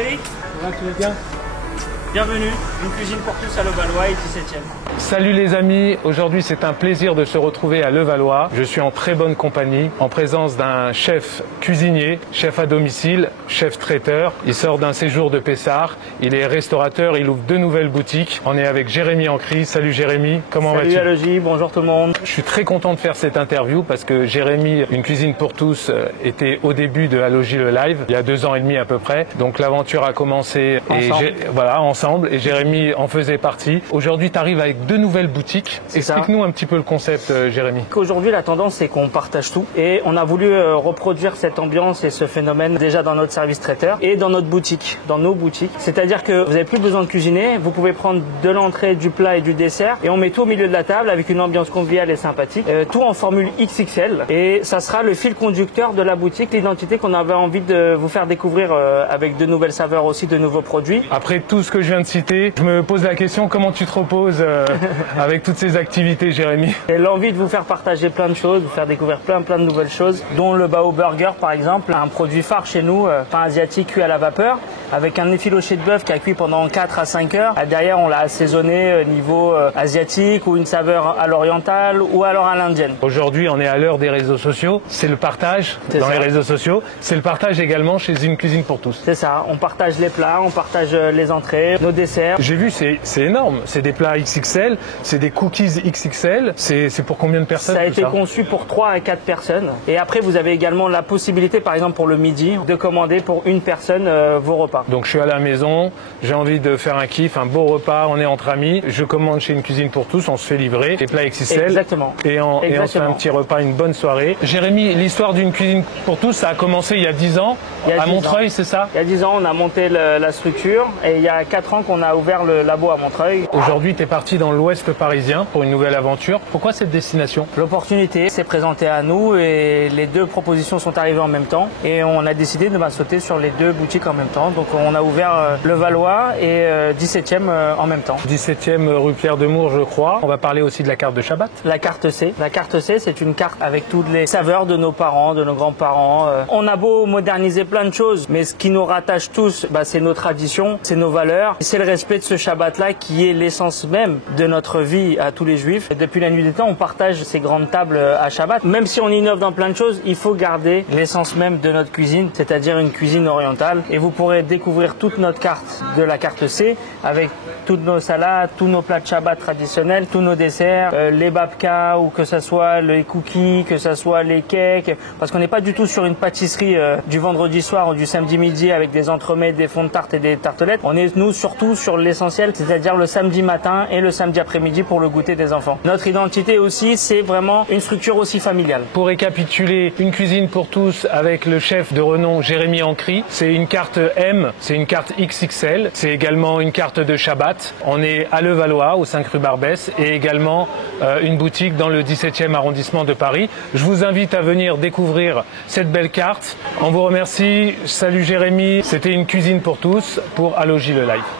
Frédéric. Ça va, tu vas bien? Bienvenue, une cuisine pour tous à Levallois et 17e. Salut les amis, aujourd'hui c'est un plaisir de se retrouver à Levallois. Je suis en très bonne compagnie, en présence d'un chef cuisinier, chef à domicile, chef traiteur. Il sort d'un séjour de Pessard, il est restaurateur, il ouvre 2 nouvelles boutiques. On est avec Jérémy Ancry. Salut Jérémy, comment vas-tu? Salut Alogie, bonjour tout le monde. Je suis très content de faire cette interview parce que Jérémy, une cuisine pour tous, était au début de Alogie le live, il y a 2 ans et demi à peu près. Donc l'aventure a commencé ensemble et Jérémy en faisait partie. Aujourd'hui tu arrives avec 2 nouvelles boutiques. Explique-nous un petit peu le concept, Jérémy. Aujourd'hui la tendance c'est qu'on partage tout et on a voulu reproduire cette ambiance et ce phénomène déjà dans notre service traiteur et dans notre boutique, dans nos boutiques. C'est-à-dire que vous n'avez plus besoin de cuisiner, vous pouvez prendre de l'entrée, du plat et du dessert et on met tout au milieu de la table avec une ambiance conviviale et sympathique. Tout en formule XXL et ça sera le fil conducteur de la boutique, l'identité qu'on avait envie de vous faire découvrir avec de nouvelles saveurs aussi, de nouveaux produits. Après tout ce que je viens de citer, je me pose la question, comment tu te reposes avec toutes ces activités, Jérémy? J'ai l'envie de vous faire partager plein de choses, vous faire découvrir plein de nouvelles choses, dont le Bao Burger par exemple, un produit phare chez nous, pain asiatique cuit à la vapeur, avec un effiloché de bœuf qui a cuit pendant 4 à 5 heures. Derrière, on l'a assaisonné niveau asiatique ou une saveur à l'orientale ou alors à l'indienne. Aujourd'hui, on est à l'heure des réseaux sociaux. C'est le partage dans les réseaux sociaux. C'est le partage également chez Une Cuisine pour tous. C'est ça. On partage les plats, on partage les entrées, nos desserts. J'ai vu, c'est énorme. C'est des plats XXL, c'est des cookies XXL. C'est pour combien de personnes? Ça a été conçu pour 3 à 4 personnes. Et après, vous avez également la possibilité, par exemple pour le midi, de commander pour une personne vos repas. Donc je suis à la maison, j'ai envie de faire un kiff, un beau repas, on est entre amis, je commande chez Une Cuisine pour tous, on se fait livrer des plats XXL. Exactement. Et on se fait un petit repas, une bonne soirée. Jérémy, l'histoire d'Une Cuisine pour tous, ça a commencé il y a 10 ans, à Montreuil, c'est ça? Il y a 10 ans, on a monté la structure et il y a 4 ans qu'on a ouvert le labo à Montreuil. Aujourd'hui, tu es parti dans l'ouest parisien pour une nouvelle aventure. Pourquoi cette destination? L'opportunité s'est présentée à nous et les 2 propositions sont arrivées en même temps et on a décidé de sauter sur les 2 boutiques en même temps. Donc on a ouvert Levallois et 17e en même temps. 17e rue Pierre de Mour, je crois. On va parler aussi de la carte de Shabbat. La carte C. La carte C, c'est une carte avec toutes les saveurs de nos parents, de nos grands-parents. On a beau moderniser plein de choses, mais ce qui nous rattache tous, c'est nos traditions, c'est nos valeurs. C'est le respect de ce Shabbat-là qui est l'essence même de notre vie à tous les Juifs. Et depuis la nuit des temps, on partage ces grandes tables à Shabbat. Même si on innove dans plein de choses, il faut garder l'essence même de notre cuisine, c'est-à-dire une cuisine orientale. Et vous pourrez découvrir toute notre carte de la carte C avec toutes nos salades, tous nos plats de Shabbat traditionnels, tous nos desserts, les babka ou que ce soit les cookies, que ce soit les cakes, parce qu'on n'est pas du tout sur une pâtisserie du vendredi soir ou du samedi midi avec des entremets, des fonds de tarte et des tartelettes. On est nous surtout sur l'essentiel, c'est-à-dire le samedi matin et le samedi après-midi pour le goûter des enfants. Notre identité aussi, c'est vraiment une structure aussi familiale. Pour récapituler, Une Cuisine pour tous avec le chef de renom Jérémy Ancry, c'est une carte M, c'est une carte XXL, c'est également une carte de Shabbat. On est à Levallois, au 5 rue Barbès, et également une boutique dans le 17e arrondissement de Paris. Je vous invite à venir découvrir cette belle carte. On vous remercie. Salut Jérémy. C'était Une Cuisine pour tous pour Alogie le live.